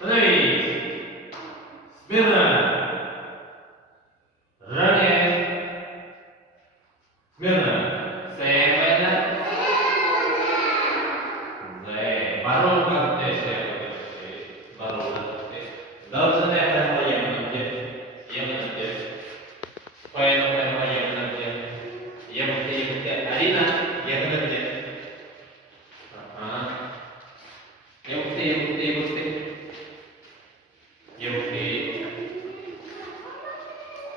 Подавись. Смирно. Равняйся. Смирно. Сэмэна. Зэ. Барон как ты барон как ты. Должны это емнете. Поэтому емнете. Емнете. Арина. Емнете. Ага. Емнете. Емнете.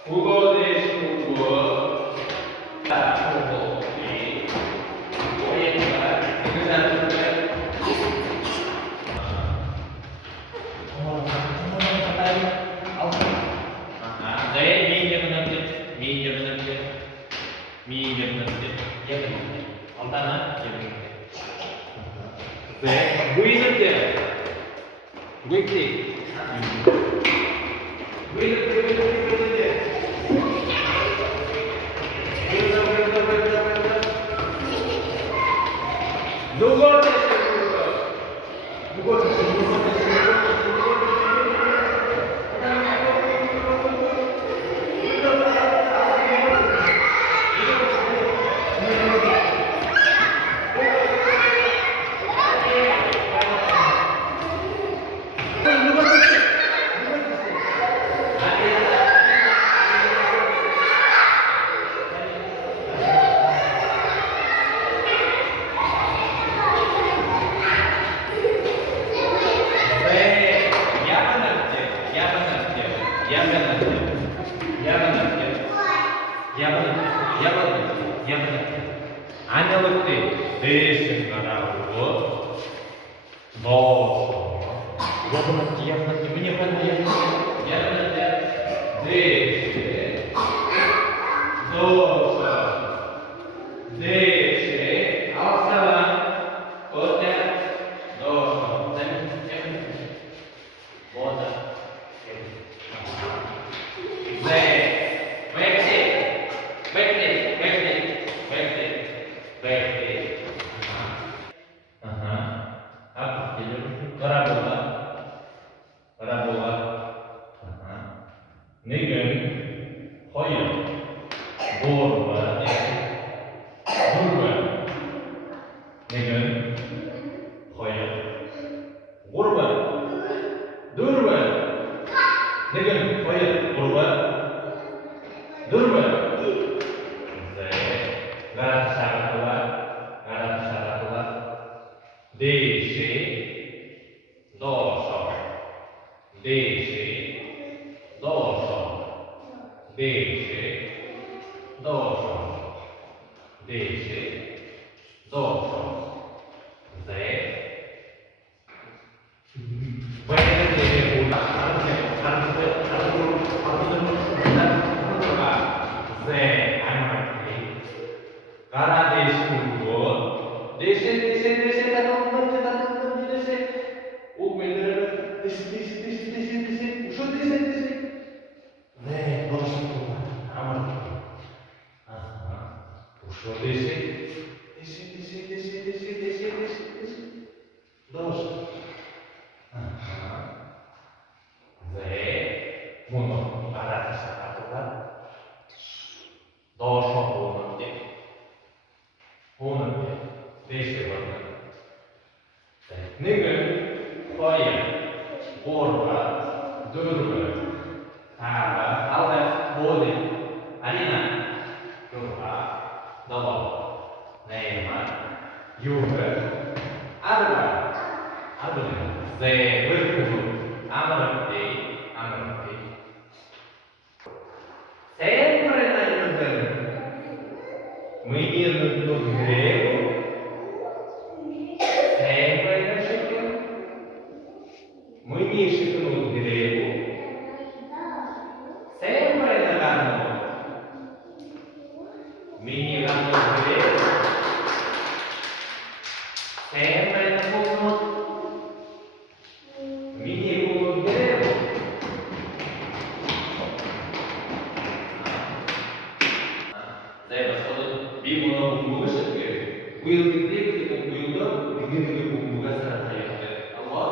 국어 대신 국어. 자, 국어. 오해가 굉장히 Đấy, mi nhân nhân nhân mi nhân nhân nhân mi nhân nhân nhân nhân nhân ông ta nói nhân nhân về quy nhân nhân quy gì quy 누구 안녕할 때 대신가라고 넣어서 야분한테 мне понравилось 야분한테 대신 넣어서 대신 아웃사람 어때 넣어서 뭐다 네 백지 apa parabola negen hoya borba durba negen hoya borba durba negen hoya borba durba Desce, doso, desce, doso, desce, doso, desce, doso, ze. Vai vedere una ze anche gara desce desce 네, 넣었습니다. 아무렇게. Puxou desce. 넣었어. 네, 문어 알아서 사가다가 넣어서 보는데 desce 보는. Nigga, koya, borba, durba, taba, alda, bode, alina, yoga, daba, neema, yoga, arba, ze, virkudu, amarati. Sempre na Jordânia, menino do grego, Мыйшик ну гребу, sempre na gano, mini gano grebo, sempre na fumo, mini fumo grebo. Saya pasal bimu no bumbu sebagai, will gede kita will no, begini bumbu kasar saya. Allah,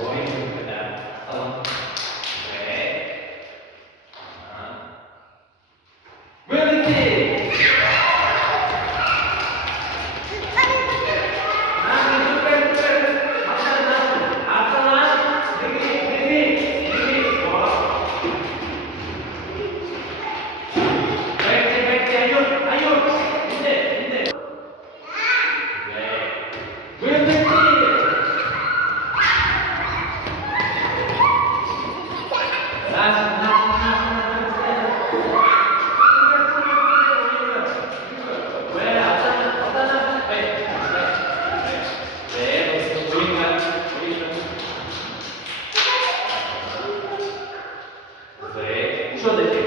Ой, да. Вылети! Что ты?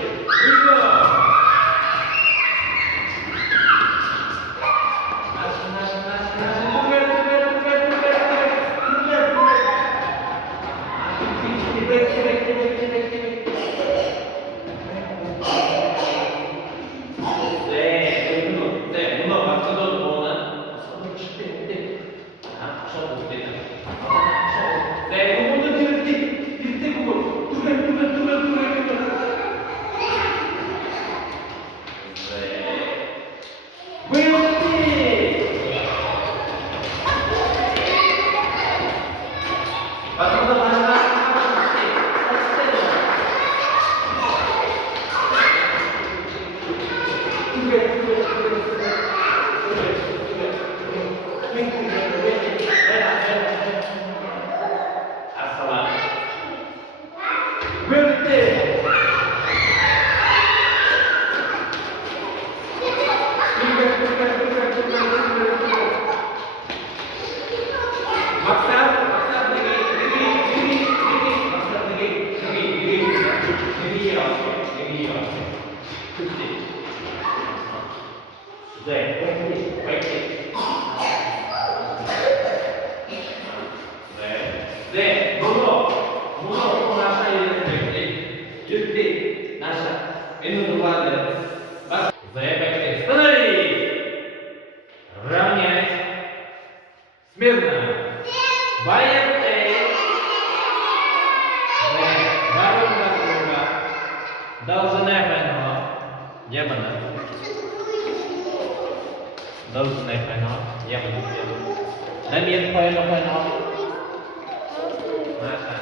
Смирно. Баяте. Baru berubah. Должны поймать. Где mana? Должны поймать. Где mana? Намер поймать. Мasa.